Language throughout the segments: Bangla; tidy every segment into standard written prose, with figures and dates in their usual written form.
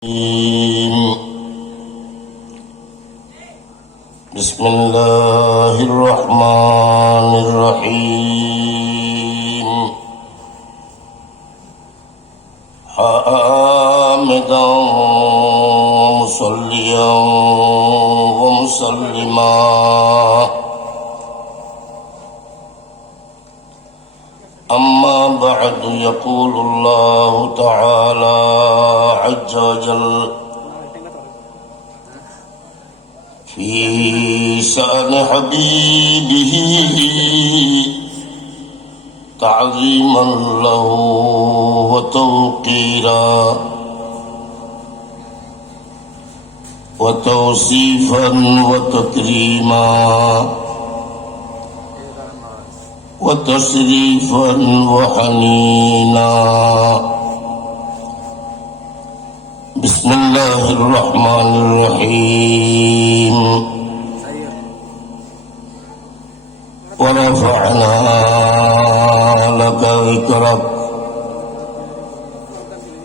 بسم الله الرحمن الرحيم حامدا مصليا ومسلما أما بعد يقول الله تعالى عز وجل في شأن حبيبه تعظيما له وتوقيرا وتوصيفا وتكريما وتشريفا وحنينا. بسم الله الرحمن الرحيم ورفعنا لك ذكرك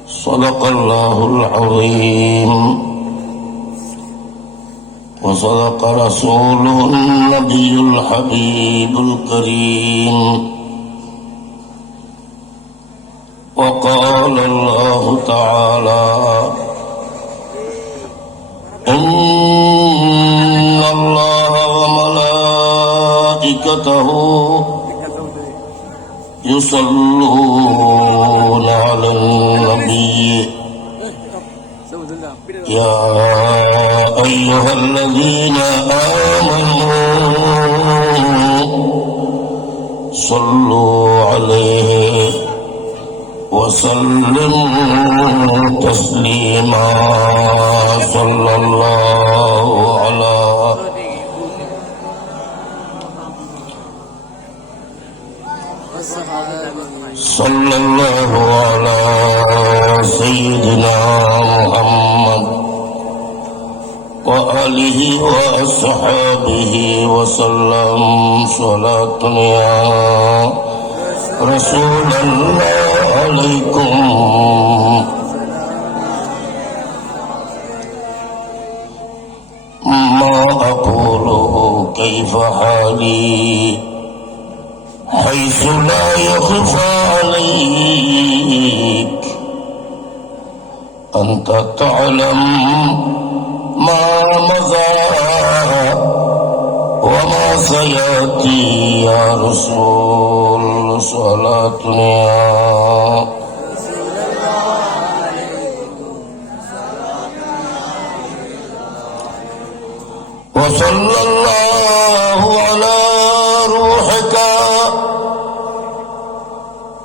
صدق الله العظيم وصدق رسوله النبي الحبيب الكريم وقال الله تعالى إن الله وملائكته يصلون على النبي يا أيها الذين آمنوا صلوا عليه وسلموا تسليما. صلى الله على سيدنا محمد وآله وأصحابه وسلم صلاة يا رسول الله عليكم ما أقوله كيف حالي حيث لا يخفى عليك أنت تعلم ما مضى وما سيأتي يا رسول صلاة يا وصلى الله على روحك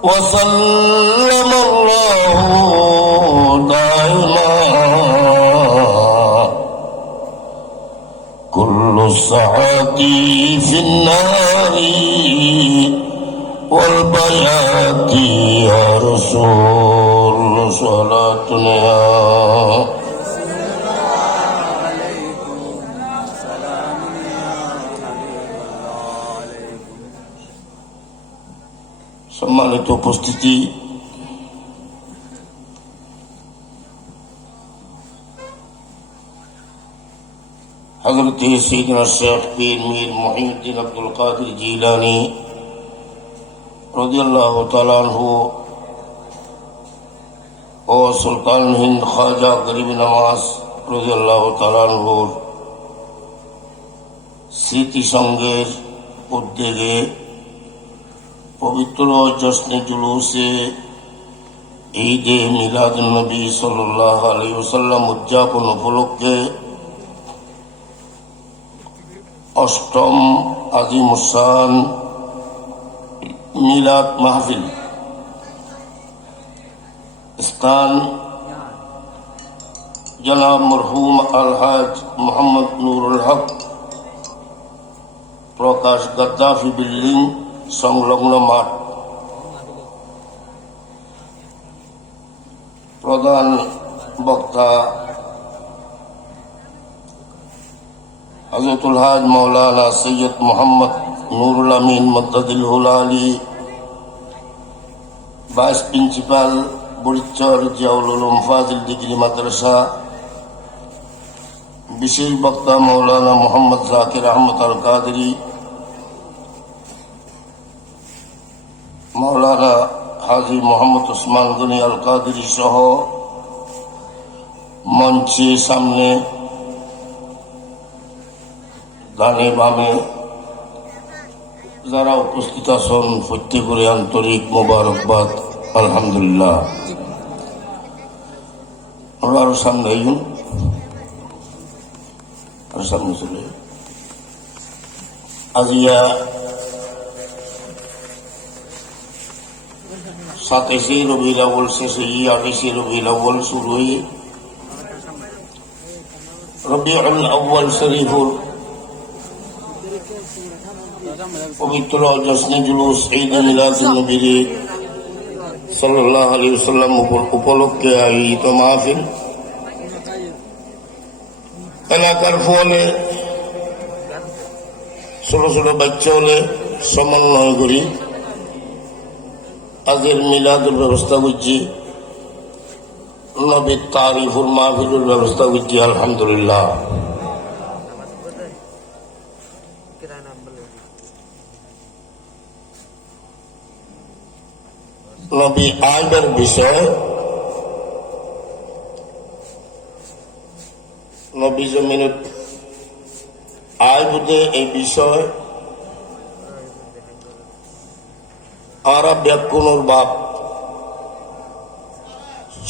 وسلم الله دائما كل الساعات في النار والبيات يا رسول صلاة يا সম্মানিত উপস্থিতি, হযরত সৈয়দনা শেখ পীর মীর মুঈনুদ্দিন আব্দুল কাদের জিলানী রাদিয়াল্লাহু তাআলা আনহু ও সুলতান হিন্দ খাজা গরিব নওয়াজ রাদিয়াল্লাহু তাআলা আনহুর স্মৃতি সংঘের উদ্যোগে পবিত্র জশ্নে জুলুসে ঈদে মিলাদুন নবী সাল্লাল্লাহু আলাইহি ওয়াসাল্লাম উদযাপন উপলক্ষে অষ্টম আজিমুসান মিলাদ মাহফিল স্থান জনাব মরহুম আলহাজ মোহাম্মদ নুরুল হক প্রকাশ গাদ্দাফি বিল্ডিং সংলগ্ন মাঠ। প্রধান বক্তা হযরতুল হাজ মাওলানা সৈয়দ মোহাম্মদ নুরুল আমিন মদ্দাদিল হুলালি, ভাইস প্রিন্সিপাল বরিচর জিয়াউল উলুম ফাজিল ডিগ্রি মাদ্রাসা বিশেষ বক্তা মৌলানা মোহাম্মদ জাকির আহমদ আল কাদরি, মৌলানা হাজী মোহাম্মদ ওসমান গনি আল কাদরি সহ মঞ্চে সামনে ডানে বামে যারা উপস্থিত আছেন প্রত্যেকের আন্তরিক মোবারকবাদ। আলহামদুলিল্লাহ। আমরা আরো সামনে সামনে চলে আজিয়া 27 রবিউল আউয়াল শেষে 28 রবিউল আউয়াল শুরু হয়ে রবিউল আউয়াল শরীফুল পবিত্র জশ্নে জুলুস ঈদ মিলাদুন নবী সাল্লাল্লাহু আলাইহি ওয়াসাল্লাম উপলক্ষে আয়োজিত মাহফিল এলাকার ফলে ছোট ছোট বাচ্চা হলে সমন্বয় করি আজকের মিলাদের ব্যবস্থা করছি, নবীর তারিফুল মাহফিলের ব্যবস্থা করছি। আলহামদুলিল্লাহ। নবী আইবের বিষয় নবী জমিনের আইবুদে এই বিষয় আরা ব্যাকুনুর বাপ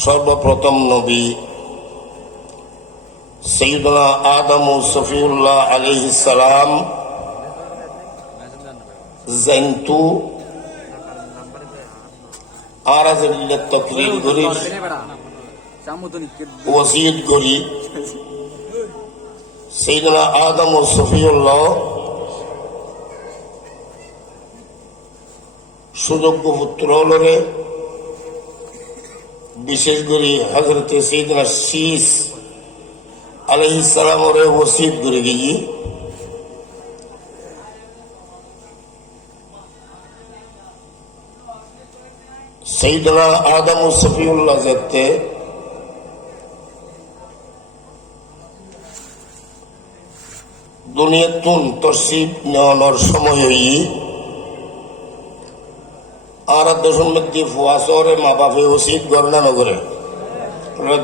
সর্বপ্রথম নবী সাইয়্যিদুনা আদম সফিউল্লাহ আলাইহিস সালাম জানতু আরাজের তকরির করি ওসিয়ত করি সাইয়্যিদুনা আদম সফিউল্লাহ সুযোগ্য পুত্র হলরে বিশেষ করে হযরতে সাইয়্যিদুনা শীস আলাইহিস সালামরে ওসিয়ত করে গিয়ে সাইয়্যিদুনা আদম সফিউল্লাহ যাতে দুনিয়াতুন তশরিফ নেওয়ানোর সময় আর দেশের মধ্যে ফুয়াশরে মা বাপে ওসিয়ত করে না নগরে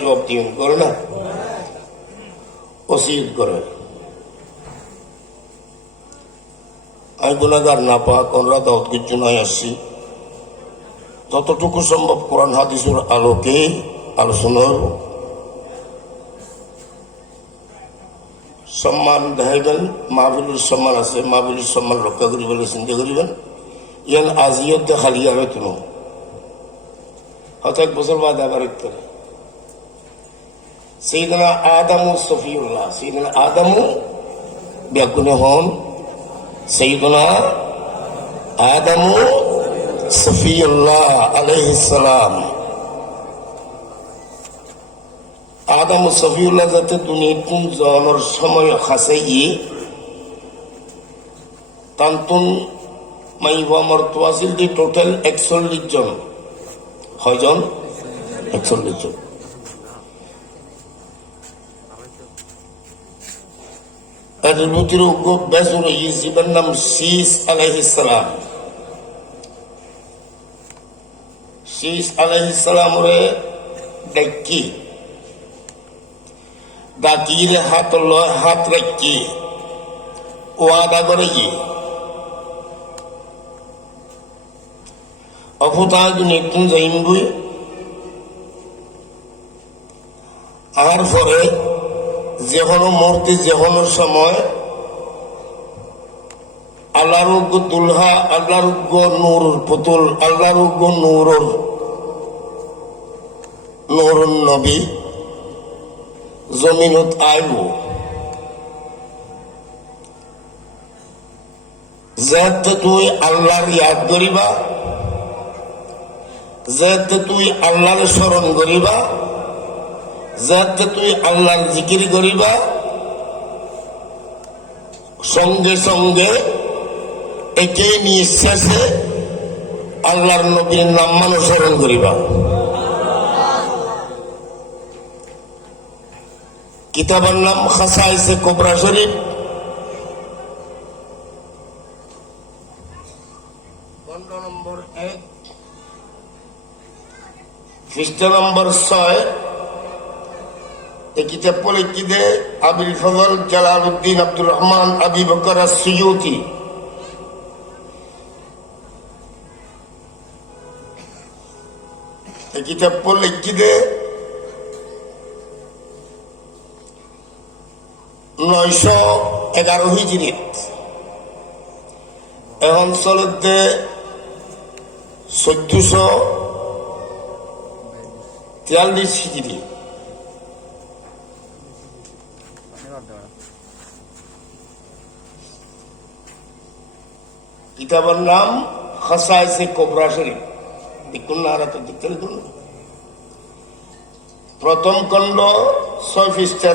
জবাব দিয়ে করে না ওসিয়ত করে। আমি গুনাহগার না পাক আমরা দাওয়াত কিছু নয় আসছি, যতটুকু সম্ভব কোরআন হাদিসের আলোকে আলোচনা সম্মান দেখাইবেন। মাহফিলের সম্মান আছে, মাহফিলের সম্মান রক্ষা করিবেন, চিন্তা করিবেন। ইয়ান আজিয়ত খালি হবে তুমি হয়তো 1 বছর বাদ আবার একটা সাইয়্যিদুনা আদম সফিউল্লাহ সাইয়্যিদুনা আদম ব্যাকুনে হন সাইয়্যিদুনা আদম সফিউল্লাহ আলাইহিস সালাম। আদম সফিউল্লাহ যাতে দুনিয়াতুন জন্মের সময় খাসে তান্তুন মাইবা মর্তবা ছিল দি টোটাল 41 জন। কয়জন? 41 জন। এর ভিতরে বেজুর ইসিবের নাম শীস আলাইহিস সালাম। শীস আলাইহিস সালামরে ডাকি ডাকিরে হাত রাখি ওয়াদা করে গিয়ে অফুতায় নিতুন যাইম বই আর পরে যে কোনো মুহূর্তে যে কোনো সময় আল্লাহর দুলহা আল্লাহর নূর পুতুল আল্লাহর নূর নবী জমিনত আইব যাতে তুই আল্লাহর ইয়াদ করিবা, যাতে তুই আল্লাহর স্মরণ করিবা, যাতে তুই আল্লাহর জিকির করিবা, সঙ্গে সঙ্গে একে নিঃশ্বাসে আল্লাহর নবীর নাম অনুসরণ করিবা। কিতাবের নাম খাসাইসে কোবরা শরীফ, খণ্ড নম্বর 1, পৃষ্ঠা নম্বর 6। এই কিতাব লিখিতে আবুল ফজল জালালউদ্দিন আব্দুর রহমান আবি বকর আস-সুয়ুতি। এই কিতাব লিখিতে 911 হিজরিত, এখন চলতে 1443 হিজরি। কিতাবের নাম খাসাইসে কোবরা শরীফ। দেখুন না, আর তো দেখতে দেখুন। প্রথম খণ্ড 6 পৃষ্ঠা।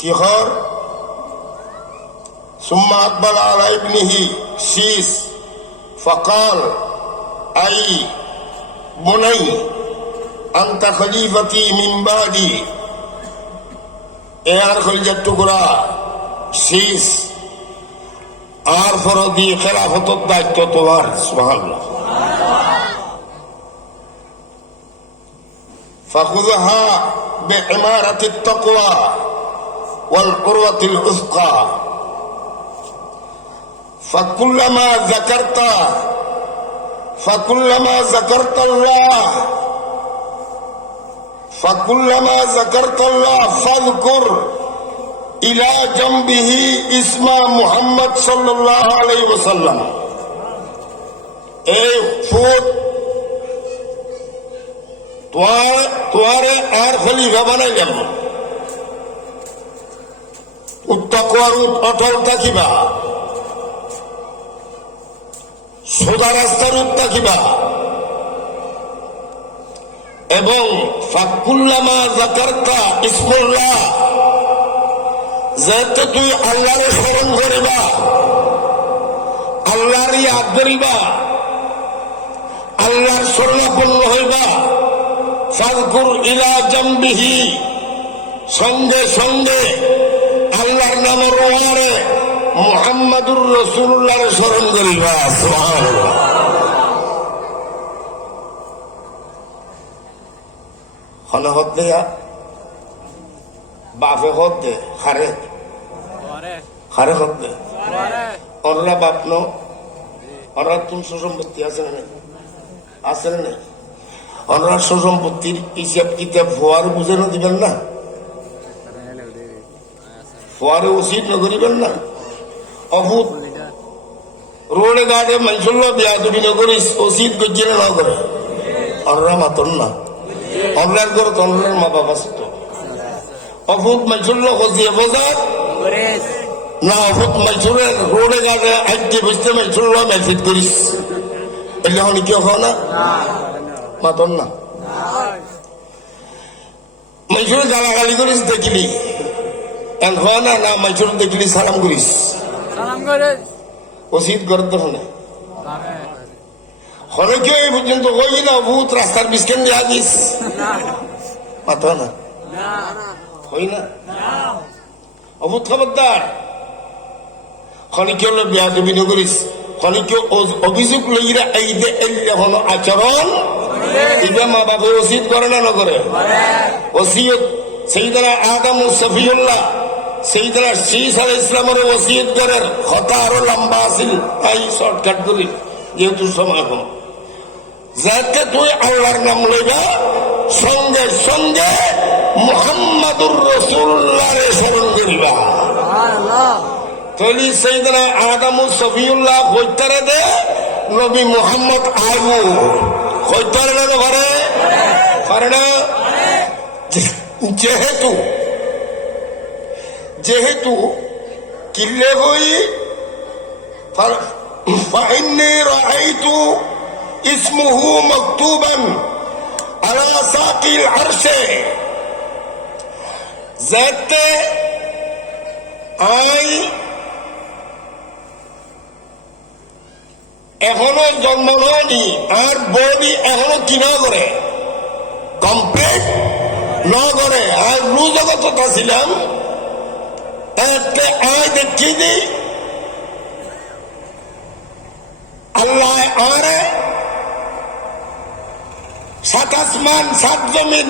কিহর সুম্মা আকবাল আলা ইবনিহি শীস ফাকাল আই বুনাই আনতা খলিফাতি মিন বাদি। এ আর খলিজার টুকরা শীস, আর ফরদি খেলাফতের দায়িত্ব তোমার। সুবহানাল্লাহ। ফাখুযহা বিইমারাতিত তাকওয়া ওয়াল উরওয়াতিল উসকা। فكلما ذكرت الله فاذكر إلى جنبه اسم محمد صلى الله عليه وسلم. এই ফুট তোমারে আর খলিফা বানাইলাম, উত্তাকওয়ার অটল থাকিবা, সোজা রাস্তার থাকিবা, এবং ফাকুল্লামা যাকারতা ইসমুল্লাহ, যেহেতু তুই আল্লাহরে স্মরণ করিবা, আল্লাহর ইয়াদ করিবা, আল্লাহর স্মরণাপন্ন হইবা। ফাযকুর ইলা জামবিহি, সঙ্গে সঙ্গে আল্লাহর নামের ওয়ারে মুহাম্মাদুর রাসূলুল্লাহর স্মরণ করিবা। সুবহানাল্লাহ। হন হতে বাপে হতে হারে হারে হতে অনরা বাপ ন, অনরা তুমি সুসম্পত্তি আছে না নাই? আছে না নাই? অনরা সুসম্পত্তির হিসাব কিতাব ফোয়ারে বুঝে না দিবেন না, ফোয়ারে উচিত না করিবেন না। অভূত রোডে ঘাটে মানুষের বিয়া তুমি নকরিস, উচিত গজ্জে না করে অনরা মাতন না। অনলার করে তনলার মা বাবা ছিল অভূত মানুষের হজিয়ে বোঝা না, অভূত মানুষের রোডে ঘাটে আজকে বুঝতে মানুষের মেসেজ করিস, এলে হনি কেউ হয় না, মাতন না। মানুষের গালাগালি করিস দেখিলি এন হয় না, না মানুষের দেখিলি সালাম করিস, উচিত করে তো হনে হলে কেউ এই পর্যন্ত হই না। ভূত রাস্তার বিস্কেন দিয়ে আগিস মাথা না, হই না অভূত খবরদার। খনিকে হলো বিয়া তুমি নকরিস, খনিকে অভিযোগ লইরা এই যে হলো আচরণ, এটা মা বাবা উচিত করে না নকরে? ওসিয়ত সাইয়েদনা আদম ও সফিউল্লাহ সাইয়েদনা শীস আলাইহিস সালামের ওসিয়ত করার কথা আরো লম্বা আছিল, তাই শর্টকাট করি যেহেতু সময় কম। যাতে তুই আল্লাহর নাম লইবা, সঙ্গে সঙ্গে মুহাম্মাদুর রাসূলুল্লাহর স্মরণ করিবা। তৈলি সাইয়েদনা আদম ও সফিউল্লাহ হইতারে দে নবী মুহাম্মদ আইবু, হইতারে না তো পারে পারে না। যেহেতু যেহেতু কিল্লে হই ফাইন্নী রাআইতু ইসমুহু মাকতুবান আলা সাকিল আরশে, যাতে আই এখনো জন্ম হয়নি আর বৌদি এখনো কিনা করে কমপ্লিট ন করে আর রু জগৎ ছিলাম আয় দেখি দি আল্লাহ আরে সাত আসমান সাত জমিন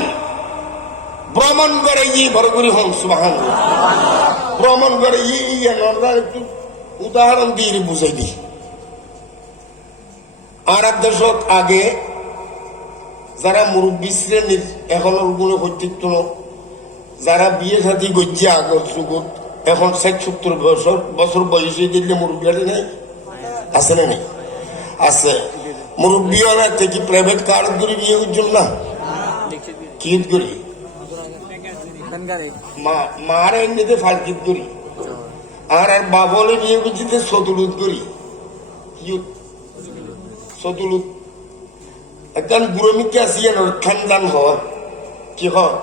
ভ্রমণ করে বরগুরি হন সুবহান ভ্রমণ করে একটু উদাহরণ দিয়ে বুঝাই দি আর এক দশক আগে যারা মুরব্বী শ্রেণীর এখনো গুলো কর্তৃত্ব যারা বিয়ে সাথী গজ্জে আগর যুগত এখন ৬০-৭০ বছর বয়সে দিলে মুরব্বী নেই আছে না নেই আছে মুরব্বী থেকে প্রাইভেট কার করে বিয়ে করছিল না কি করি মার এমনিতে ফালকিত করি আর আর বাবলে বিয়ে করছি সতুলুত করি সতুলুত একদম গুরমিকে আসিয়ে খানদান হয় কি হয়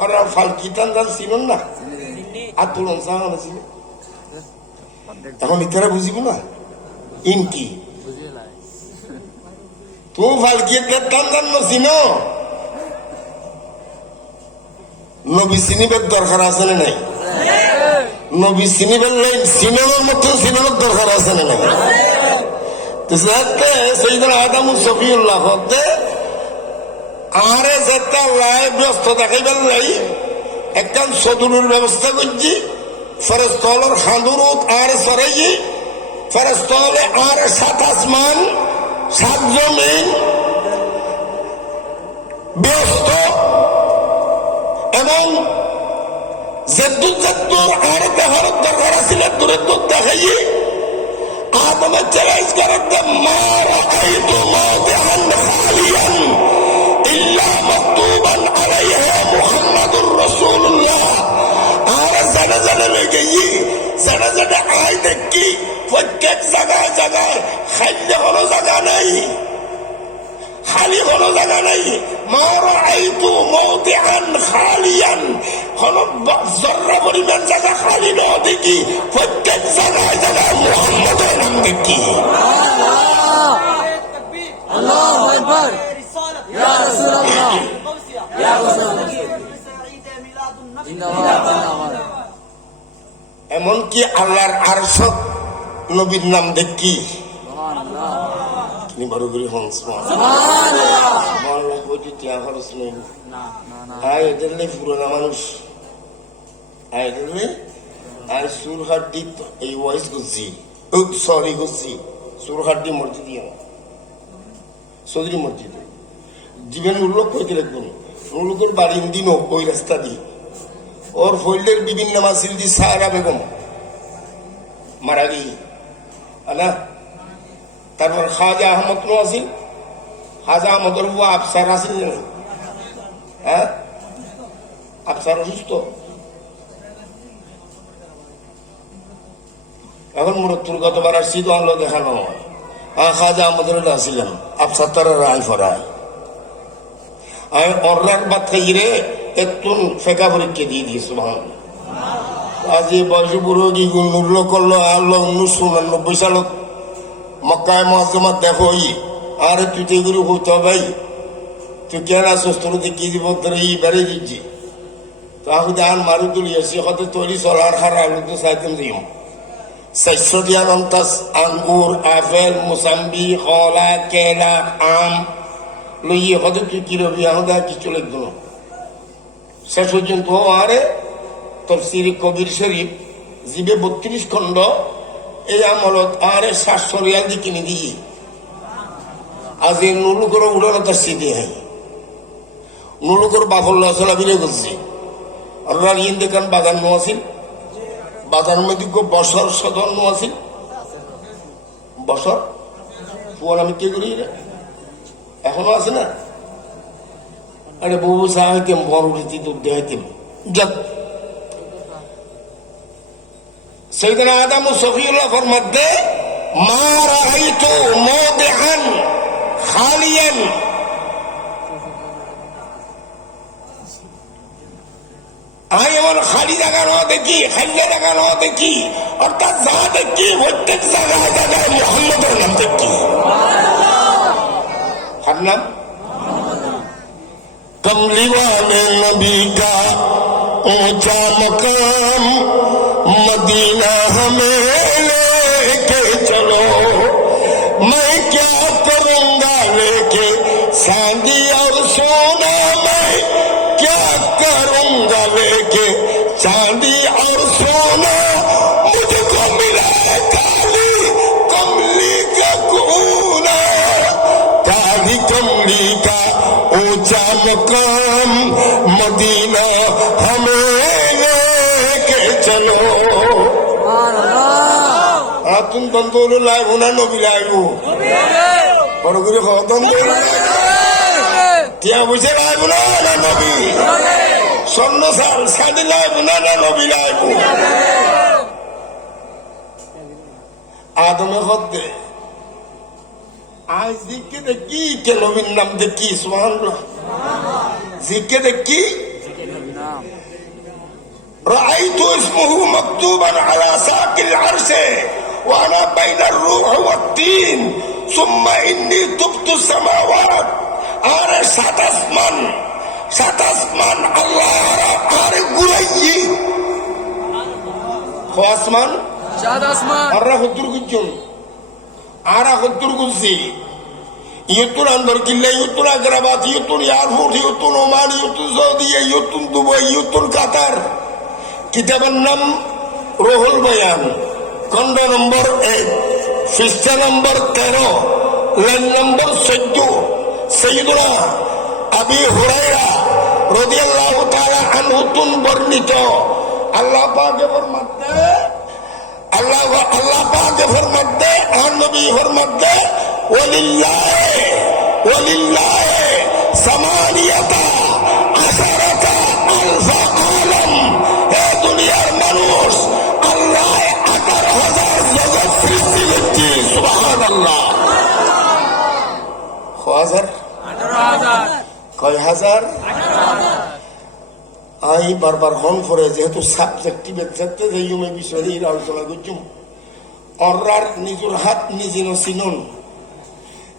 আর ফালকি টান ছিল না আর তুলন চাওয়া ছিল এখন ইতারা বুঝিব না ইনকি তুমি ফালকি টান নছিন নবী চিনিবার দরকার আছে না নাই নবী চিনিবার লাইন সিনেমার মতো সিনেমার দরকার আছে না নাই সেইদিন আদাম সফিউল্লাহ হতে আরে যেটা লাই ব্যস্ত দেখাইবার লাই একদম সদুরের ব্যবস্থা করছি ফেরেস্তলের হাঁদুরত আর সরাই ফেরেস্তলে আর সাত আসমান সাত জমিন ব্যস্ত এবং যেদুর আর দেখার দরকার আছিল দূরে দূর দেখাই আদমের চ্যালেঞ্জ করতে মার আইতু মাওদিআন খালিয়ান ইল্লা মাকতুবান আলাইহা মুহাম্মাদুর রাসূলুল্লাহ আর জানা জানা লেগে জানা জানা আই দেখি প্রত্যেক জায়গায় জায়গায় খাদ্য কোনো জায়গা নাই খালি কোনো জায়গা নাই মার আইতু মাওদিআন খালিয়ান কোন জররা পরিমাণ জায়গা খালি ন দেখি প্রত্যেক জায়গায় জায়গায় মুহাম্মাদের নাম দেখি আল্লাহু আকবার ইয়া রাসূলুল্লাহ ইয়া রাসূলুল্লাহ এমনকি আল্লাহর আরশ নবীর নাম দেখি তিনি বড় করে হন পুরোনো মানুষ আর সুরহাটি এই ওয়াইস করছি সরি করছি সুরহাটি মসজিদ চৌধুরী মসজিদ জীবন উল্লেখ করতে রাখবেন উল্লেখের বাড়ি দিন ওই রাস্তা দিয়ে ওর ফৈলের বিভিন্ন মাসিল দি সাহারা বেগম মারা গিয়ে না তারপর খাজা আহমদ নো আসিল খাজা আহমদের বুয়া আফসার আসিল হ্যাঁ আফসার অসুস্থ এখন মৃত্যুর গতবার আসছি তো আনলো দেখানো খাজা আহমদের আসিলাম আফসার তারা রায় ফরায় আমি অর্রার বাদ খাইরে একটু ফেঁকা পরীক্ষা দিয়ে দিয়েছি ভালো আজ এই বয়স বুড়ো কি নুরলো করলো আনলো 1999 সালত মক্কায় মহাজমাত দেখো আর তুই তো এগুলো হইতে ভাই তুই কেন আসস তোর কি দিব তোর বেড়ে দিচ্ছি তো আমি আন মারু তুলিয়েছি হয়তো তৈরি চলার হার আলু তো চাইতেন দিম 400 টাকা রন্তাস আঙ্গুর আপেল মুসাম্বি কলা কেলা আম লইয়ে হয়তো তুই কি রবি আমাদের কিছু লিখব না শেষ পর্যন্ত আরে তোর শ্রী কবির শরীফ জিবে 32 খণ্ড এই আমলত আরে 700 রিয়াল দিয়ে কিনে দিই আজ এই নুলুকর উড়ানো তার স্মৃতি হয় নুলুকর বাফল্লা চলা বিলে করছি আর ইন দেখান বাগান নো আছিল বাগান মধ্যে বছর সদর নো আছিল বছর পুয়ার আমি কে করি এখনো আছে না আরে বহু চা হইতাম বড় উঠেছি দুধ দেখাইতাম যাক সৈয়দনা আদম সফিউল্লাহ ফরমাতে মা রাআইতু মাওদিআন খালিয়ান আমি এমন খালি জায়গা ন দেখি খালি জায়গা ন দেখি অর্থাৎ যা দেখি প্রত্যেক জায়গায় জায়গায় মুহাম্মদের নাম দেখি। কার নাম? कमली वाले नबी का ऊंचा मकाम मदीना हमें लेके चलो, मैं क्या करूंगा लेके चांदी और सोना, मैं क्या करूंगा लेके चांदी और सोना, मुझको मिला काली कमली का कोना, काली कमली का ऊंचा मकाम मदीना हमें लेके चलो। तुम दंदोलो लाइव ना नबी लाइव बड़ করে দন্দোলো টিয়া বুঝে লাইভ না নবী, স্বর্ণ সাল সাদি লাইভ না নবী লাইভ। আদমে হদ্দে আজ জিকে দেখি কে নবীর নাম দেখি, সুবহানাল্লাহ, জিকে দেখি رأيت اسمه مكتوبا على ساق العرش وانا بين الروح والتين ثم اني تبت السماوات আরে সাত আসমান আল্লাহ আরে গুরাইয়ে আসমান সাত আসমান আরে হুদুর গুজন আরা হুদুর গুজি ইউতুন আন্দর কিল্লা ইউতুন আগ্রাবাদ ইউতুন এয়ারপোর্ট ইউতুন ওমান ইউতুন সৌদি ইউতুন দুবাই ইউতুন কাতার। কিতাবের নাম রুহুল বয়ান, খণ্ড নম্বর 1, পৃষ্ঠা নম্বর 13, লাইন নম্বর 14। সাইয়্যিদুনা আবি হুরায়রা রাদিয়াল্লাহু তাআলা আনহু বর্ণিত আল্লাহ পাকে ফরমাতে আল্লাহ পাকে ফরমাতে নবী ফরমাতে ওয়ালিল্লাহি সামানিয়াতা আশারাতা আলফা আলম, হে দুনিয়ার মানুষ আল্লাহ 18,000 জগৎ সৃষ্টি করেছে। সুবহানাল্লাহ। কয় হাজার? আই বারবার হন করে যেহেতু সাবজেক্টিভ ক্ষেত্রে যে বিষয়ে আলোচনা করছুম, অর্রার নিজের হাত নিজে চিনুন,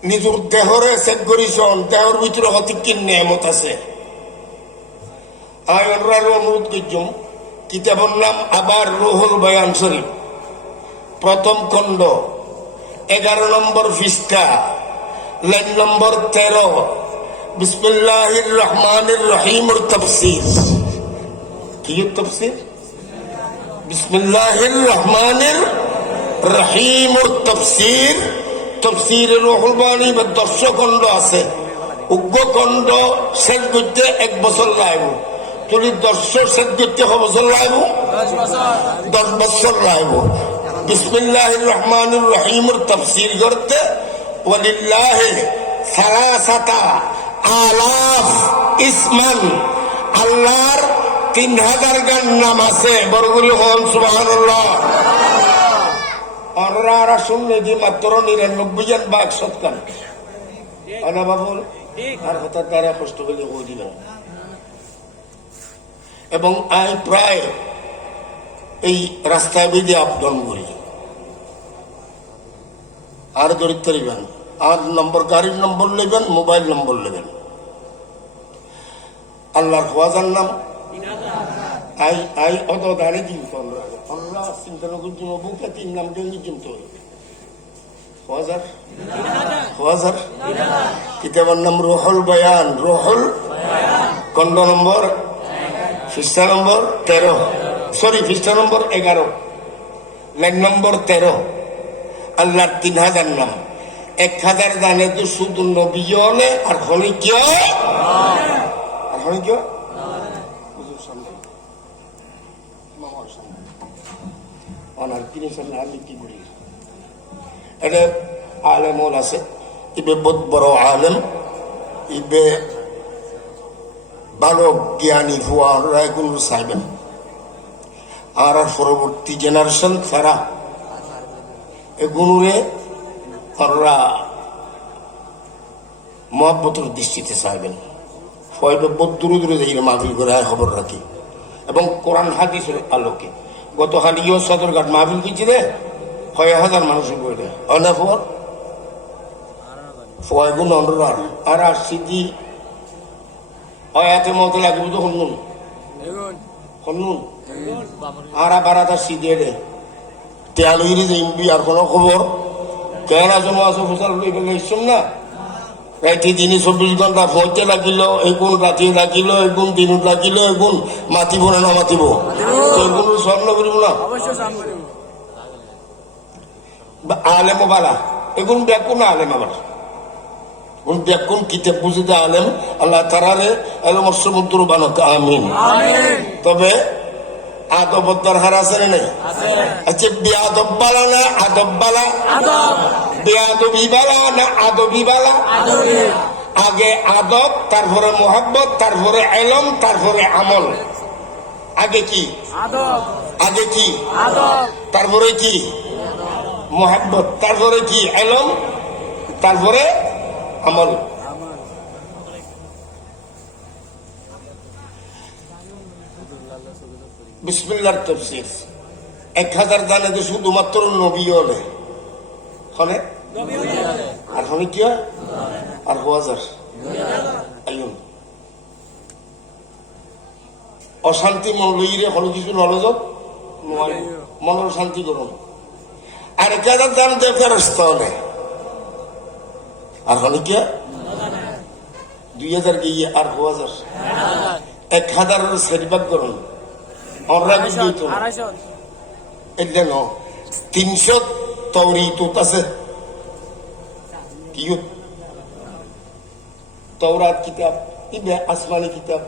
নিজের দেহরে চেক করিছন, দেহর ভিতরে হতে কি নেমত আছে। আই অর্রার অনুরোধ করছুম, কিতাবের নাম আবার রুহুল বয়ান শরীফ, প্রথম খণ্ড 11 নম্বর পৃষ্ঠা, লাইন নম্বর 13, বিসমিল্লাহির রহমানির রহিমের তাফসীর। কি তাফসীর? বিসমিল্লাহির রহমানির রহিমের তাফসীর। তাফসীর রুহুল বয়ানি 10 খণ্ড আছে, উগ্র খণ্ড শেষ করতে 1 বছর লাগবে, তুলি 10 শেষ করতে বছর লাগবে, 10 বছর লাগবে। বিসমিল্লাহির রহমানির রহিমের তাফসীর করতে ওয়ালিল্লাহি সালাসাতা আলাফ ইসমান, আল্লাহর 3000 গান নাম আছে। বড়গুলি হন সুবহানাল্লাহ। অনরা শুনলে দি মাত্র 99 জন বা 100 গান আনা বাবুল আর হঠাৎ দ্বারা কষ্ট হলে হয়ে দিলেন। এবং আই প্রায় এই রাস্তায় বেঁধে আপডাউন করি, আর দরিদ্র নেবেন, আর নম্বর গাড়ির নম্বর নেবেন, মোবাইল নম্বর নেবেন। আল্লাহর খোয়াজার নাম আই অত দাঁড়িয়ে দিন আল্লাহ চিন্তা করছি বুকে 3 নাম ডেঙ্গি চিনতে হবে। খোয়াজার কিতাবের নাম রুহুল বয়ান, রুহুল খণ্ড নম্বর পৃষ্ঠা নম্বর 13, সরি পৃষ্ঠা নম্বর 11, লাইন নম্বর 13। আল্লাহর 3000 নাম, 1000 গানে তো শুধু নবী হলে আর হলে কেউ আর হলে কেউ অনার কিনে সামনে আমি কি করি। এটা আলেম আছে, ইবে বহুত বড় আলেম, ইবে ভালো জ্ঞানী হওয়া এগুলো চাইবেন। আর পরবর্তী জেনারেশন ছাড়া এগুলোরে তারা মহব্বতের দৃষ্টিতে চাইবেন। ফয়বে বহুত দূরে দূরে যাই মাহফিল করে খবর রাখি এবং কোরআন হাদিসের আলোকে গতকালিও সদরঘাট মাহফিল কিছি রে 6,000 মানুষ বইলে অনেক ফয়গুণ অনুরার আর আসছি কি অয়াতে মতো লাগবে তো হন্নুন হন্নুন আর আবার আসছি দিয়ে দে তেয়ালুইরে যাইবি আর কোনো খবর কেন আসুন আসো ফসল ইসম না রাইতে দিনে 24 ঘন্টা ফজতে লাগিল এগুন রাতে লাগিল এগুন দিনত লাগিল এগুন মাতিব না না মাতিব এগুন স্বর্ণ করিব না আলেম বালা এগুন ব্যাকুন আলেম আবার ব্যাকুন কিতাব বুঝিতে আলেম আল্লাহ তারারে এলম সমুদ্র বানক আমিন তবে আদব দরকার আছে না নাই আচ্ছা বেয়াদব বালা না আদব বালা বেয়াদবি বালা না আদবি বালা আগে আদব তারপরে মোহাব্বত তারপরে এলম তারপরে আমল আগে কি আগে কি তারপরে কি মোহাব্বত তারপরে কি এলম তারপরে আমল বিসমিল্লাহর তাফসীর 1000 দানে তো শুধুমাত্র নবী হলে হলে আর হলে কি হয় আর 1000 আইন অশান্তি মন লইরে হলো কিছু নলজত মনের শান্তি করুন আর 1000 দান তো ফেরস্ত হলে আর হলে কি 2000 গিয়ে আর 1000 1000 সেরিবাগ করুন এটা ন 300 তৌরাত আছে কি তৌরাত কিতাব ইবে আসমানি কিতাব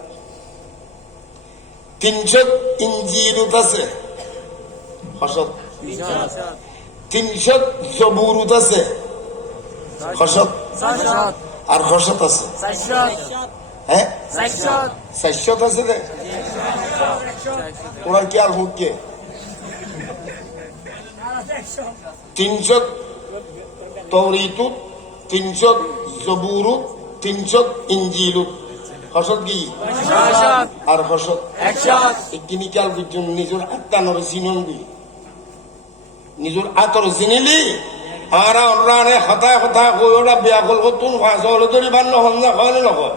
300 ইনজিল আছে হসত 300 জবুর আছে হসত আর হসত আছে হ্যাঁ 400 আছে রে তোরা কি আর হুকে 300 তৌরাত 300 জবুর 300 ইনজিল হসত কি আর হসত 100 কিনিকাল বিজন নিজের আত্মানর চিনবি নিজের আতর চিনিলি আর অনরানে হতায় হতায় কই ওরা বিয়া করব তুন ফাঁসো হলে তোর বান্ন হন না হয় না হয়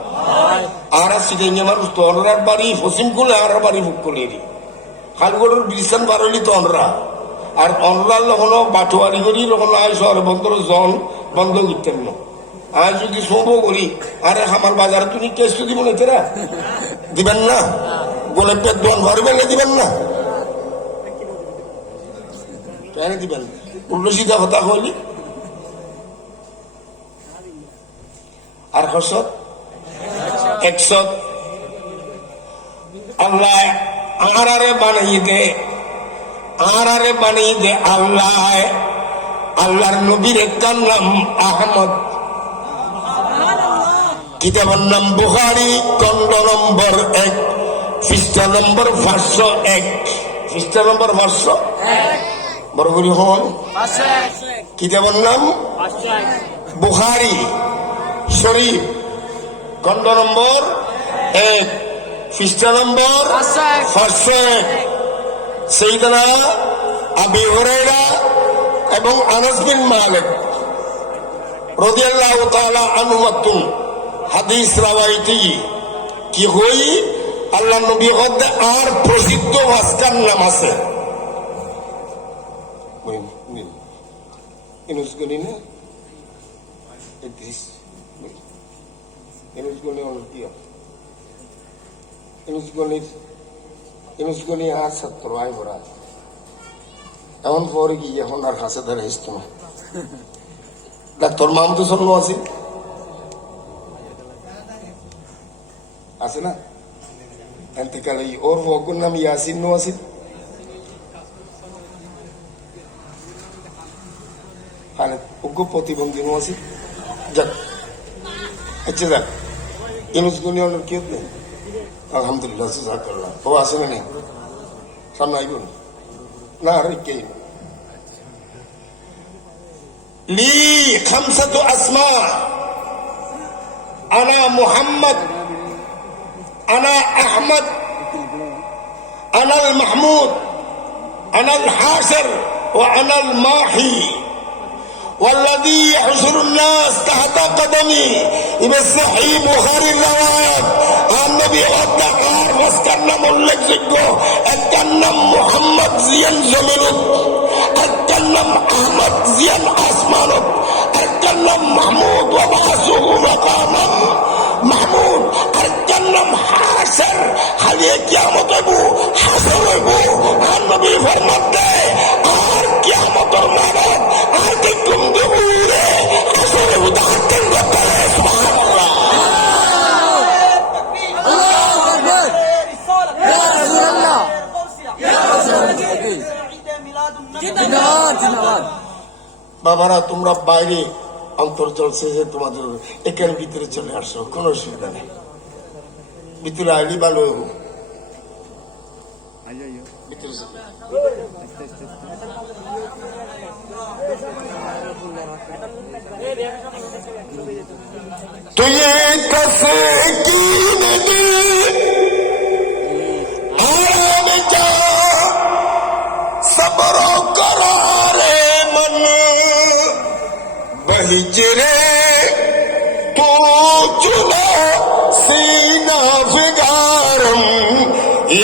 আর সিটাইনি মানুষ তো অনরার বাড়ি পশ্চিম কুলে আর বাড়ি বুক করে দি খালগড়ের বিরিস্তান বারলি তো অনরা আর অনরার লখনো বাটোয়ারি করি লখনো আয় শহরে বন্দর জন বন্ধ করতেন না আজ যদি সম্ভব করি আরে আমার বাজারে তুমি কেস দিব না তেরা দিবেন না বলে পেট দোয়ান ভরবেন না দিবেন না কেন দিবেন উল্টো সিধা কথা হইলি আর হসত 100 আল্লাহ আরারে বানাই দে আল্লাহ আল্লাহর নবীর একটার নাম আহমদ কিতাবের নাম বুখারী খণ্ড নম্বর 1 পৃষ্ঠা নম্বর 501 পৃষ্ঠা নম্বর 501 বড় করি হন কিতাবের নাম বুখারী শরীফ খণ্ড নম্বর 1 পৃষ্ঠা নম্বর 501 সাইয়েদনা আবু হুরায়রা এবং আনাস বিন মালিক রাদিয়াল্লাহু তাআলা আনহু হাদিস রাওয়াইতি কি হই আল্লাহ নবী হদ আর প্রসিদ্ধ ভাস্কর নাম আছে ইনুসগনি না ইদ্রিস ইনুসগনি হল কি ইনুসগনি আর 70 আই ভরা এমন পরে কি এখন আর হাসে ধরে আসতো না ডাক্তার মাম তো শোনো আছে না এতেকালে ওর বগুর নাম ইয়াসিন নো আছে মানে উগ্র প্রতিবন্ধী নো আছে যাক আচ্ছা যাক ইনুসগনি হল কি হতে আলহামদুলিল্লাহ জাযাকাল্লাহ ও আছে না নেই সামনে আইব না আরে কে লি খামসাতু আসমা আনা মুহাম্মদ আনা আহমদ আনা আল মাহমুদ আনাল হাসর ওয়া আনাল মাহি والذي يحشر الناس تحت قدمي ইবে সহিহ বুখারীর রওয়ায়াত নবী ওয়াদাকার ওয়াসকার নাম উল্লেখযোগ্য একটার নাম মুহাম্মদ জিয়ান জমিনুত একটার নাম আহমদ জিয়ান আসমানত একটার নাম মাহমুদ ওয়া বাসুহু মাকামান মাহমুদ একটার নাম হাসর হালিয়ে কিয়ামত হইব হাসর হইব নবী ফরমান দেয় আর কিয়ামতের মানত আর কি কুম দেবুরে হাসর উদাহরণ করতে সুবহানাল্লাহ বাবারা তোমরা বাইরে অন্তর্জল শেষে তোমাদের একের ভিতরে চলে আসো কোন অসুবিধা নেই ভিতরে আইলি ভালো হইব তুই কাছে কি নদী सबर करारे मन बहिजरे तू चुना सीना फिगारम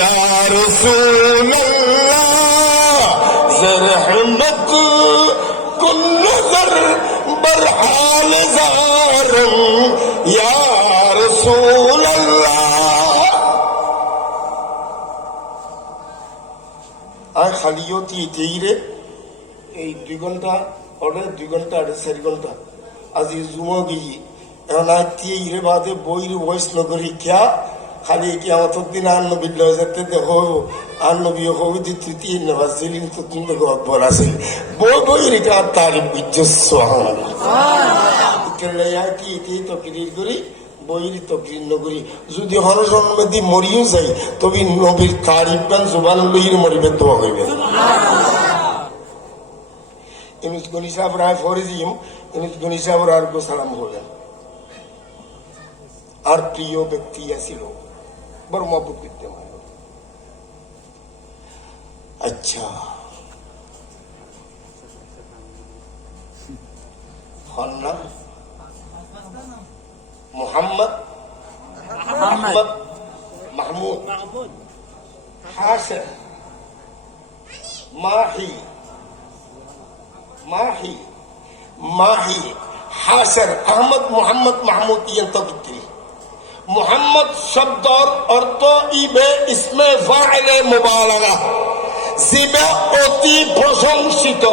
या रसूल अल्लाह ज़रहमत कुल नजर बरहाल ज़ारम या रसूल अल्लाह আর খালিও রে এই 2 ঘন্টা ওরে 2 ঘন্টা আর 4 ঘন্টা আজি জুমো গিয়ে এখন রে বাদে বইর ভয়েস নগরী কিয়া খালি কি আমার দিন আর নবী লজতে দেখো আর নবী হইদি তৃতীয় নামাজ দিলেন তো তুমি দেখো আকবর আছে বই রেখা তারিফ বিজ্জ সুবহানাল্লাহ কেলে কি তো কিরির করি বইরি তকরির নগরী যদি হর জন্মদি মরিও যাই তবে নবীর তারিফ গান জুবান লইর মরিবে তো হইবে ইনিস গনি সাহেব রায় ফরিজিম ইনিস গনি সাহেব আর গো সালাম হলেন আর প্রিয় ব্যক্তি আছিল বড় মহব্বত করতে হয় আচ্ছা হন্না মোহাম্মদ আহমদ মাহমুদ হাসন মাহি মাহি মাহি হাসন আহমদ মোহাম্মদ মাহমুদ ইয়ন্তবিত্রি মোহাম্মদ শব্দর অর্থ ইবে ইসমে ফাইলে মুবালাগা জিবে অতি প্রশংসিত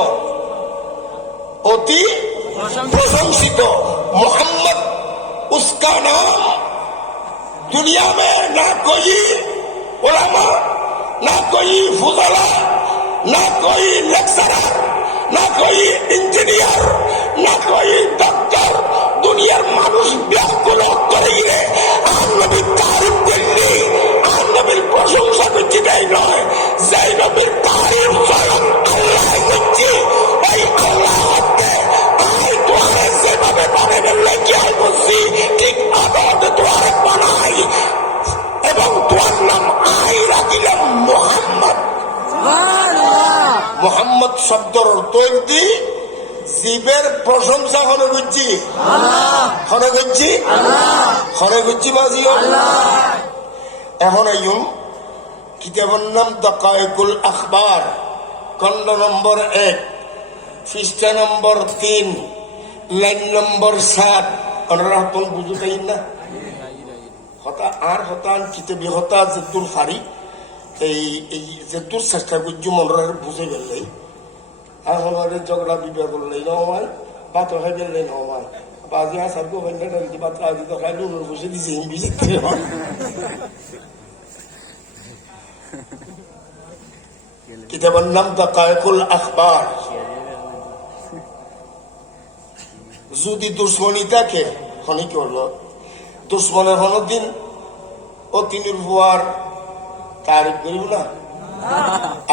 অতি প্রশংসিত মোহাম্মদ उसका नाम दुनिया में ना कोई उलमा ना कोई फुजला ना कोई लेक्चरर ना कोई इंजीनियर ना कोई डॉक्टर दुनियार मानुष व्याकुल करे আর নবীর তারিফ করলে আর নবীর প্রশংসা করছে তাই নয় যেই নবীর তারিফ স্বয়ং আল্লাহ করছে ওই আল্লাহ তোমারে যেভাবে বানাবে লেগে বলছি ঠিক আদতে তোমার বানাই এবং তোমার নাম আই রাখিলাম মোহাম্মদ মোহাম্মদ শব্দর অর্থ কি জীবের প্রশংসা হনে বুঝছি হনে বুঝছি হনে বুঝছি বাজিও এখন আইন কিতাবের নাম দাকায়েকুল আখবার খণ্ড নম্বর 1 পৃষ্ঠা নম্বর 3 লাইন নম্বর 7 অনরাপন বুঝুতাই না হতা আর হতান কিতাবি হতা যদুর ফারি এই যদুর চেষ্টা করছি মনরার বুঝে গেলে আর হলারে ঝগড়া বিবাহ করলে নয় বাত হয়ে গেলে নয় বাজি আসার গো হইলে ডালতে বাত আদি তো খাইলে উনুর বসে দিছে হিমবি যেতে কিতাবের নাম দাকায়েকুল আখবার যদি দুশ্মনী থাকে হনি কি হলো দুশ্মনের হনদিন ও তিনির ভুয়ার তারিফ করিব না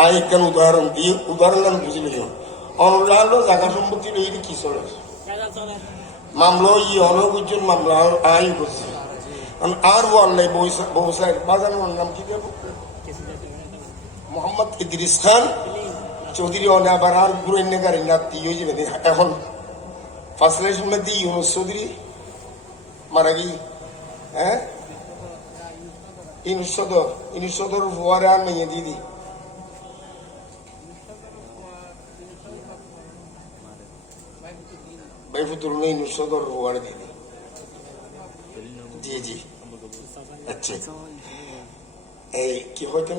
আর একখান উদাহরণ দিয়ে উদাহরণ বুঝলি অনলাইন জায়গা সম্পত্তি লই কি চলে মামলা ই অনগুজন মামলা আই করছে আর বললে বৌসাই বাজানোর নাম কি দেব মোহাম্মদ ইদ্রিস খান চৌধুরী অনে আবার আর ঘুরে গাড়ি নাতি হয়ে যাবে এখন ফার্স্ট মধ্যে ইউনুস চৌধুরী মারা গি হ্যাঁ ইনুস সদর হওয়ারে আর মেয়ে দিদি ভাই ফুতুর নেই ইনুস সদর হওয়ারে দিদি জি জি আচ্ছা এই কি হইতাম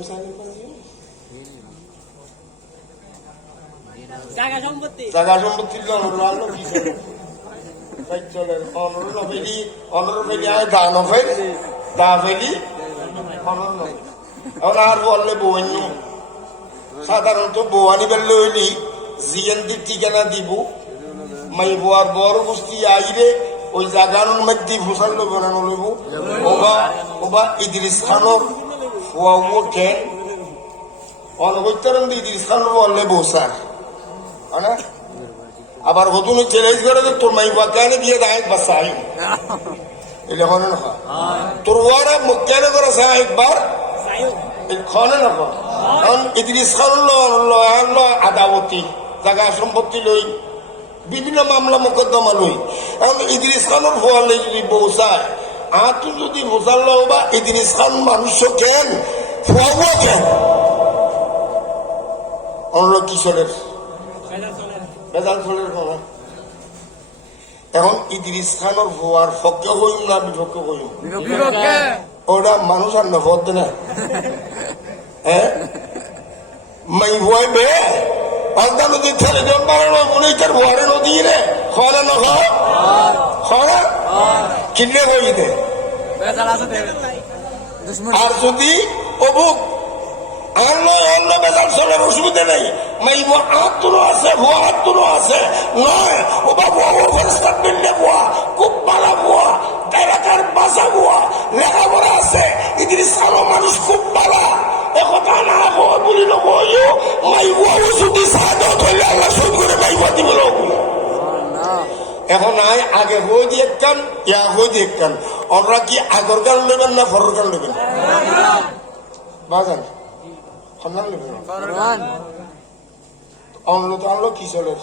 জায়গা সম্পত্তির জন্য কি চলে অনর ফেলি আয় দান ফেলি দা ফেলি আর বললে বৌন্য সাধারণত বৌয়ানি বেললে হইলি জিএনদির ঠিকানা দিব মাই বোয়ার বড় গোষ্ঠী আইরে ওই জাগানোর মধ্যে ফসল বানানো লইব ওবা ইদ্রিস খানোর ফুয়াবো কেন অনবৈতরণ ইদ্রিস খানোর বললে বৌসার না আবার হতুন চ্যালেঞ্জ করে তোর মাই বা কেন দিয়ে দায় বা সাহিব এটা হনে না তোর ওয়ারা মুখ কেন করে সাহেববার খনে না কারণ ইদ্রিস খান আদাবতী জায়গা সম্পত্তি লই বিভিন্ন মামলা মোকদ্দমা লই এখন ইদ্রিস খানোর ফোয়ালে যদি বৌসায় আতু যদি বোঝাল বা ইদ্রিস খান মানুষ কেন ফোয়াবো কেন অন্য কিশোরের বেজাল চলের কোন এখন ইদ্রিস খানোর ভুয়ার পক্ষে হইম না বিপক্ষে হইম ওটা মানুষ আর নফদ না হ্যাঁ মাই ভয় বে পাল্টা নদীর ছেলে জন বাড়ানো মনে তার ভুয়ারে নদী রে খরা নখ খরা কিনলে বই দে আর যদি অবুক অন্য বেজাল চলার অসুবিধা নেই মাইব আত্মনো আছে ভুয়া আত্মনো আছে নয় ওবা ভুয়া ফেরস্তার মিললে ভুয়া খুব পালা ভুয়া এলাকার বাসা ভুয়া লেখাপড়া আছে ইদ্রিস খানো মানুষ খুব পালা একথা না হয় বলি নবইও মাইবুয়া যদি সাদত হইলে আল্লাহ সই করে মাইবা দিবে এখন আয় আগে হয়ে দিয়ে কান ইয়া হয়ে দিয়ে কান ওরা কি আগর গান নেবেন না ফরর গান নেবেন বাজান অন্য কিশোরের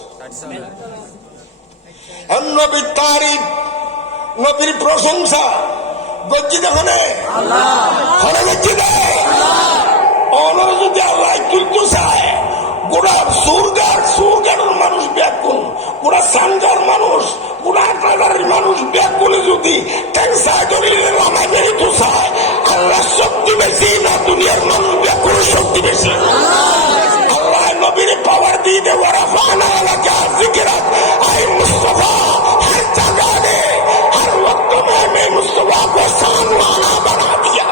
নবীর তারিফ নবীর প্রশংসা গজ্জি দেখনে গজ্জি দেয় অনর যদি আল্লাহ তুলতে চায় গোড়া সুরগার মানুষ ব্যাকুল গোড়া সানগার মানুষ গোড়া আটাগারের মানুষ ব্যাকুলে যদি ক্যান্সার জড়িয়ে লামা বেরিত চায় আল্লাহ শক্তি বেশি না দুনিয়ার মানুষ ব্যাকুলের শক্তি বেশি আল্লাহ নবীর পাওয়ার দিয়ে দেওয়ার ফানা এলাকা জিকিরাত আই মুস্তফা हर जगह ने हर वक्त में मुस्तफा को शान वाला बना दिया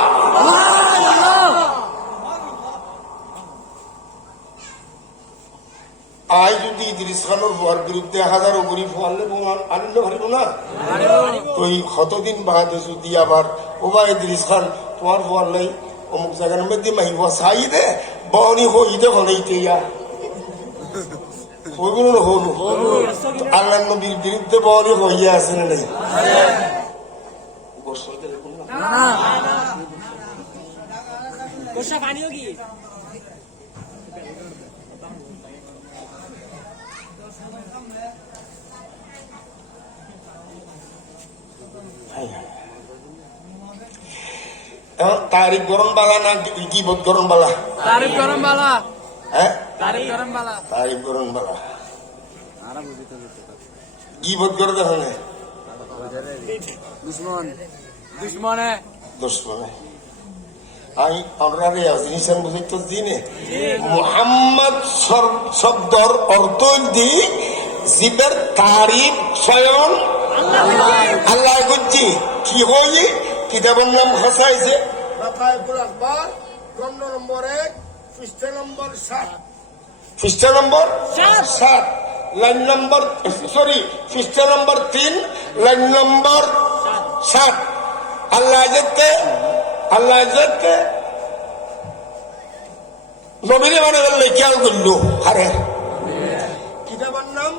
আই যদি ইদ্রিস খানোর ভুয়ার বিরুদ্ধে হাজারো গরিব হওয়ালে আনন্দ পারিব না ওই কতদিন বাদে যদি আবার ওবা ইদ্রিস খান তোমার ভুয়ার লাই অমুক জায়গার মধ্যে মাহিব চাই দে বনি হই দে হলেইতে ইয়া হইগুলো না হলু আল্লাহ নবীর বিরুদ্ধে বনি হইয়া আছে না নাই পানিও কি তারিখ গরম বালা না গিবত গরম বালা তারিখ গরম বালা হ্যাঁ তারিখ গরম বালা তারিখ গরম বালা গিবত করে দেখো না দুশ্মনে আমি আমরা জিনিস বুঝাইতো দিনে মুহাম্মদ শব্দর অর্থ দি জীবের তারিখ স্বয়ং আল্লাহ করছি কি হই কিতাবের নাম হাসাইছে গ্রন্থ নম্বর 1 পৃষ্ঠা নম্বর 7 পৃষ্ঠা নম্বর 7 লাইন নম্বর পৃষ্ঠা নম্বর 3 লাইন নম্বর 7 আল্লাহ যেতে নবীরে মানে বললে খেয়াল করলো হারে কিতাবের নাম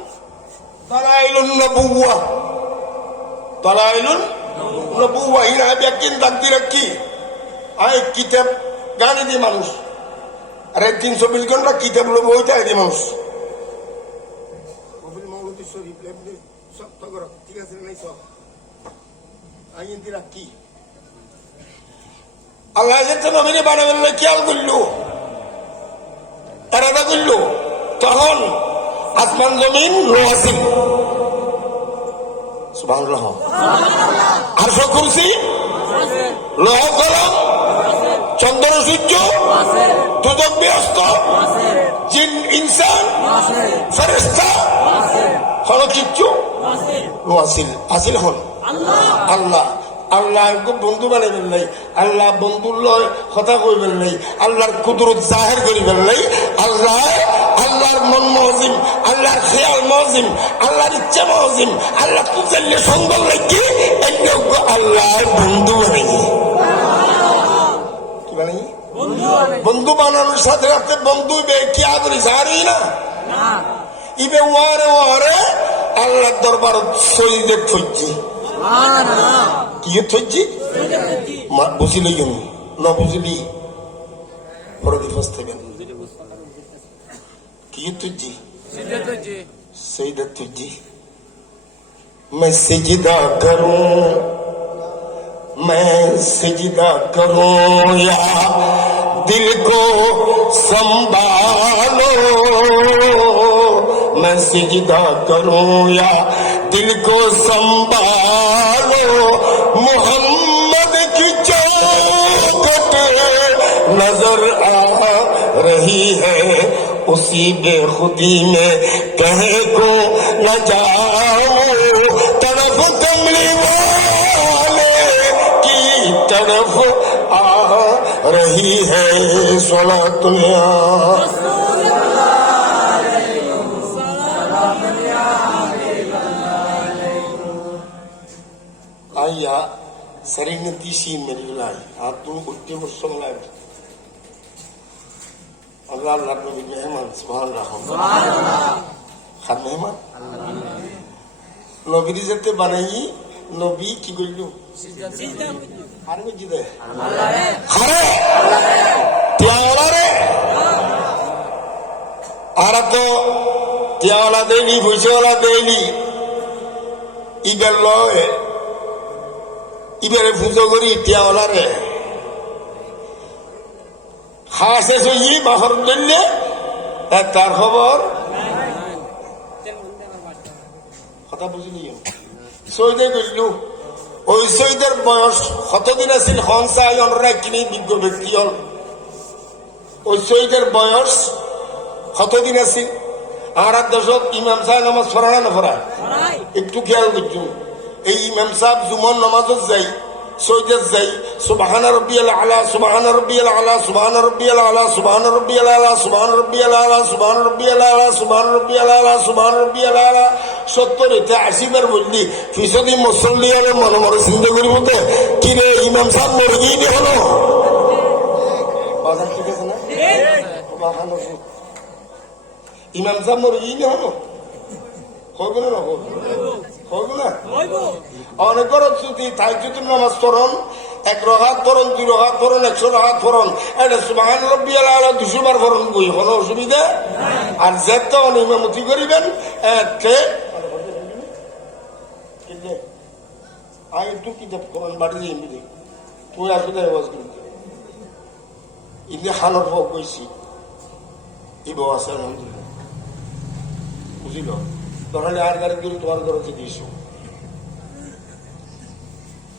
দালাইলুন নবুওয়া দালাইলুন নবুওয়া ইরা ব্যাকিন দান্তি রাখি আয় কিতাব গানে দি মানুষ আরে 320 ঘন্টা কিতাব লোক বইতে আগে মানুষ মৌলুদ শরীফ সব তো করো ঠিক আছে নাই সব আইনটি রাখি আল্লাহ যেতে নবীরে বানাবেন না খেয়াল করলো এরাদা করলো তখন আসমান জমিন লোহাসিল সুবহানাল্লাহ আরশ কুরসি লৌহ কলম চন্দ্র সূর্য দুদক বৃহস্ত জিন ইনসান ফেরেশতা হলো কিচ্ছু ওয়াসিল আসিল হল আল্লাহ আল্লাহ বন্ধু বানাইবেন নাই আল্লাহ বন্ধুর লয় কথা কইবেন নাই আল্লাহর কুদরত জাহির করিবেন নাই আল্লাহ আল্লাহর মন মহজিম আল্লাহর খেয়াল মহজিম আল্লাহর ইচ্ছা মহজিম আল্লাহ তুজাল্লে সুন্দর লাগে আল্লাহ বন্ধু বানাই কি বানাই বন্ধু বানানোর সাথে সাথে বন্ধু কি আদরি সারি না ইবে ওয়ারে ওয়ারে আল্লাহ দরবার সইদে থইছি কি থইছি বুঝিলি না বুঝিলি পরে ফসতেবেন কি তুজি সইদে তুজি मैं सिजदा करूं या दिल को संभालो मैं सिजदा करूं या दिल को संभालो मोहम्मद की चौखट नजर आ रही है उसी बेखुदी में कहे को न जाओ तरफ कमली वाले की तरफ आ रही है सलातुल्ला आइया सरिंगती सी मेरी लाई आप तुम उठते मुझसे लाई अल्लाह अल्लाह नबी मेहमान सुभान अल्लाह खान मेहमान নবীর যেতে বানাই নবী কি করল আর বুঝি দে আর তো তিয়াওয়ালা দেলি ভুইসওয়ালা দেলি ইবের লয় ইবেরে পুজো করি তিয়াওয়ালা রে খাসে সই বাহর দিলে তার খবর কথা বুঝলি সৈদে গেল ওই সৈদের বয়স কতদিন আছিল হংসায় অনরা কিনি বিজ্ঞ ব্যক্তি হল ওই সৈদের বয়স কতদিন আছিল আর দশক ইমাম সাহেব নামাজ পড়া না পড়া একটু খেয়াল করছো এই ইমাম সাহেব জুমন নামাজত যাই সৈদের যাই সুবহান রাব্বিয়াল আলা সুবহান রাব্বিয়াল আলা সুবহান রাব্বিয়াল আলা সুবহান রাব্বিয়াল আলা সুবহান রাব্বিয়াল আলা সুবহান রাব্বিয়াল আলা সুবহান রাব্বিয়াল আলা সুবহান রাব্বিয়াল আলা 70-80 বার বললি ফিসদি মুসল্লি আর মনে মনে চিন্তা করি বলতে কি রে ইমাম সাহেব মরে গিয়ে হলো বাজার ঠিক আছে না ইমাম সাহেব মরে গিয়ে হলো হবে না হবে না অনেক যদি তাহাজ্জুদের নামাজ পড়ন 1 রাকাত পড়ন 2 রাকাত পড়ন 100 রাকাত পড়ন এটা সুবহান রাব্বিয়াল আলা 200 বার পড়ন কই কোনো অসুবিধা আর যেত ইমামতি করিবেন এতে আই তো কি দেব কোরআন বাড়ি এমনি তুই আসলে আওয়াজ করতে ইনি হালর হোক কইছি ইবো আছে আলহামদুলিল্লাহ বুঝিল তাহলে আর গাড়ি দিল তোমার ঘরে দিয়েছো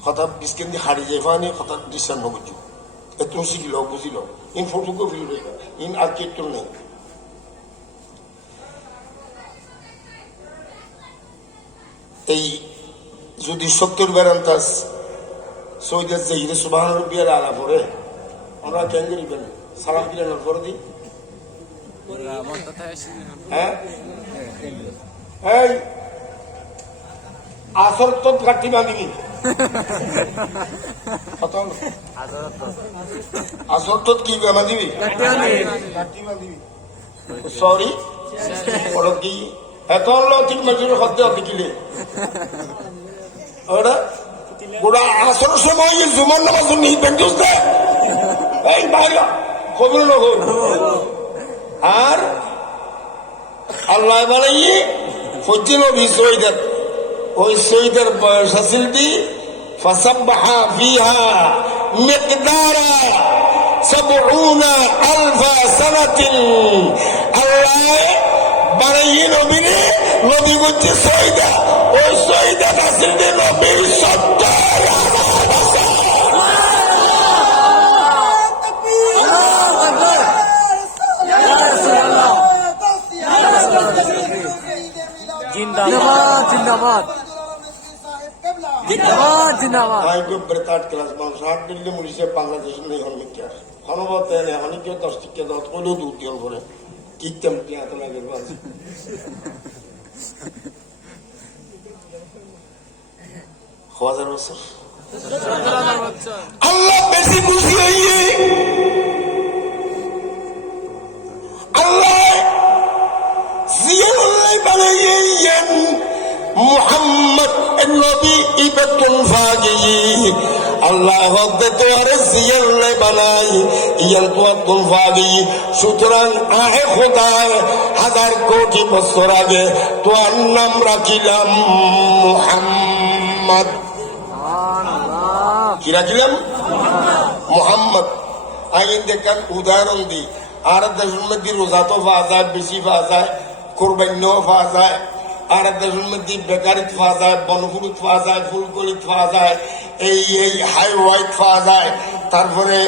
কথা বিস্কেন দিয়ে হারিয়ে যায় ফানি কথা ডিসেন বুঝু এত শিখিল বুঝিল ইন ফটো ফিল ইন আর কেটল নেই এই যদি 70 বেরান্তাস সৈয়দ জাহিদ সুবহান রাব্বিয়াল আলা পড়ে আমরা কেন করিবেন সালাম দিলেন পড়ে দিই হ্যাঁ এই আসর তো কাটি বাঁধিবি আসর তো কি বাঁধিবি কাটি বাঁধিবি সরি পড়ো কি এত ঠিক মজুর হতে দেখিলে ওরা গোড়া আসর সময় জুমার নামাজ নিয়ে বেঞ্চুস দে এই বাইরে কবুল নগর আর আল্লাহ বানাই ফজ্জি নবী শহীদের ওই শহীদের বয়স আছিল দি ফাসাবহা ফিহা মিকদারা ৭০,০০০ সানাতিন আল্লাহ বানাই নবীরে নবী বলছে শহীদা ওই শহীদা আছিল দি নবীর ৭০,০০০ বছর জিন্দাবাদ জিন্দাবাদ জিন্দাবাদ জিন্দাবাদ বেতার ক্লাস মানুষ ৮ দিল্লি মুড়িছে বাংলাদেশ নেই হনমিকা হনবতে হনিকে ১০ টিকা ১০ কইলেও দূর দিল করে কিতাম টিয়া তো লাগে বাস হাজার বছর আল্লাহ বেশি খুশি হইয়ে আল্লাহ জিয়াউল্লাহ বানাইয়েন মুহাম্মদ নবী ইবাতুল ফাগি আল্লাহ হকতে তো আর জিয়াউল্লাহ বানাই ইয়ান তুয়াতুল ফাগি সুতরাং আহে খোদায় ১০০০ কোটি বছর আগে তোর নাম রাখিলাম মুহাম্মদ কি রাখিলাম মুহাম্মদ আইন দেখান উদাহরণ দি আর দেশের মধ্যে রোজা তো পাওয়া যায় বেশি পাওয়া যায় কোরবানিও পাওয়া যায় আর দেশের মধ্যে বেকারিত পাওয়া যায় বনফুরুত পাওয়া যায় ফুলকলিত পাওয়া যায় এই হাইওয়াইট পাওয়া যায় তারপরে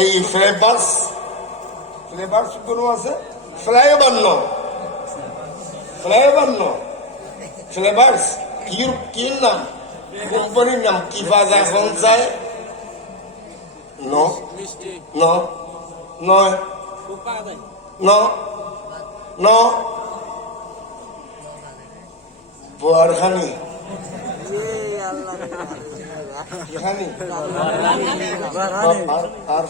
এই ফ্লেভার্স কোনো আছে ফ্লেভার্স কি নাম কোম্পানির নাম কি পাওয়া যায় এখন যায় নয় বোয়ারখানি আর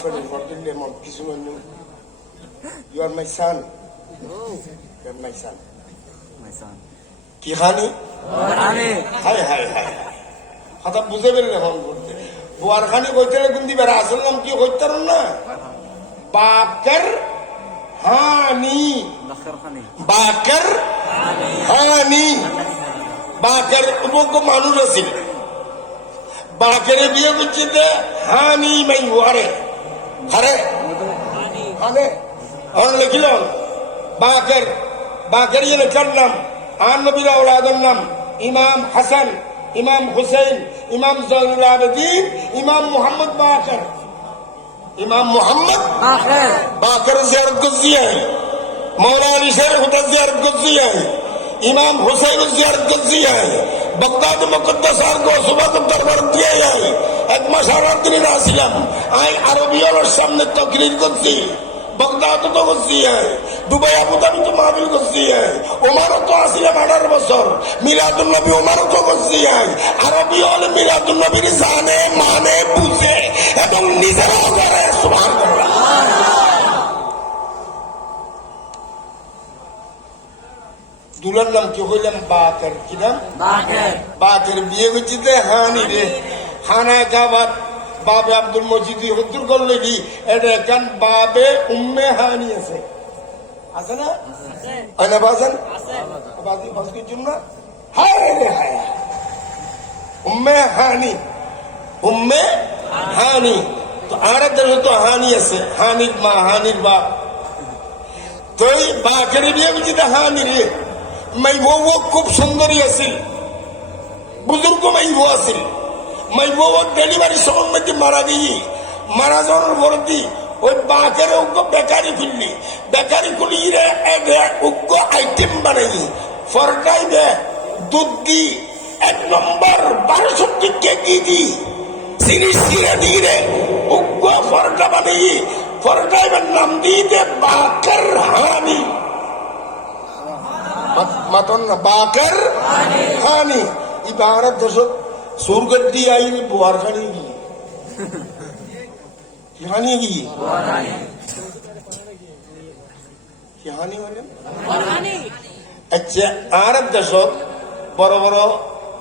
কিছু ইউ আর মাই সান কি খানি হাই হাই হাই কথা বুঝে পেলেন এখন করতে বোয়ারখানি কইতে কোন দিবে আসল নাম কি কইতে না বাকের হানি বাকের হানি বাকের উপক মানুষ আছিল বাকের বিয়ে করছে হানি মাই হারে হারে হানে এখন লিখিল বাকের বাকের ইয়ে লেখার নাম আর নবীর আওলাদের নাম ইমাম হাসান ইমাম হুসেন ইমাম জয়নুল আবেদিন ইমাম মোহাম্মদ বাকের ইমাম মোহাম্মদ বাকের জিয়ারত করছি मौला अली शेर खुदा जियारत करती है इमाम हुसैन जियारत करती है बगदाद मुकद्दस को सुबह को दरबार दिया है एक मशावरा दिन आसिलाम आई अरबियों सामने तकरीर करती बगदाद तो करती है दुबई आबू धाबी तो महफिल करती है उमर तो आसिलाम 18 বছর মিলাদুন নবী উমর তো করती है अरबियों মিলাদুন নবীর জানে মানে বুঝে এবং নিজেরাও করে সুবহানাল্লাহ দুলার নাম কি হইলাম বাকের কি নাম বাকের বিয়ে হচ্ছে হানি রে খানায় খাবার বাবে আব্দুল মজিদ হদ্দুর করলে কি এটা এখান বাবে উম্মে হানি আছে আছে না আনা বাজান বাজি বাজ কিছু না হায় রে হায় উম্মে হানি তো আর দেশে তো হানি আছে হানির মা হানির বাপ তো বাকের বিয়ে হচ্ছে হানি রে মাইবো খুব সুন্দরী আছিল বুজুর্গ মাইবো আছিল মাইবো ডেলিভারি সময় মধ্যে মারা গিয়ে মারা যাওয়ার পরতি ওই বাকের উগ্র বেকারি খুলি রে উগ্র আইটেম বানাই ফরটাই দে দুধ দি 1 নম্বর 12 কেজি দি চিনি সিরা দি রে উগ্র ফরটা বানাই ফরটাইবের নাম দিয়ে দে বাকের হানি মাতন বাকের হানি ইবারত দশক সুরগড্ডি আইন বুয়ারখানি গিয়ে কি হানি গিয়ে কি হানি বলেন আচ্ছা আরব দশক বড় বড়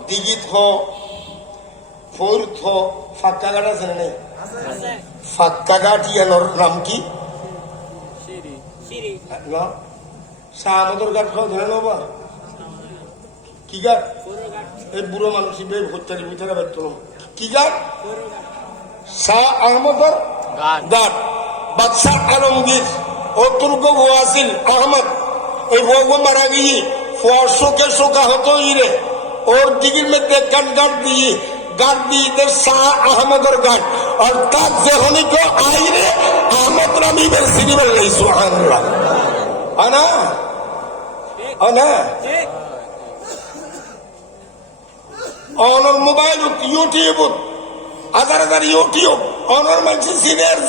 দিগিত হো ফোর্থ হো ফাক্কা গাড় আছে না ফাক্কা গাঠিয়ানোর নাম কি না শাহ আমাদের গাছ খাওয়া ধরে নেবা কি গাছ এই বুড়ো মানুষ হত্যার ভিতরে ব্যক্ত কি গাছ শাহ আহমদের গাছ বাদশাহ আলমগীর অতুর্গ ওয়াসিল আহমদ ওই বউ মারা গিয়ে শোকে শোকা হতো ইরে ওর দিকের মধ্যে গাট দিয়ে শাহ আহমদের গাট অর্থাৎ যখনই কেউ আইরে আহমদ রামিবের সিনেমার নেই সুবহানাল্লাহ আনা আনা অনর মোবাইল ইউটিউব হাজার ইউটিউব অনর মানুষ সিনিয়র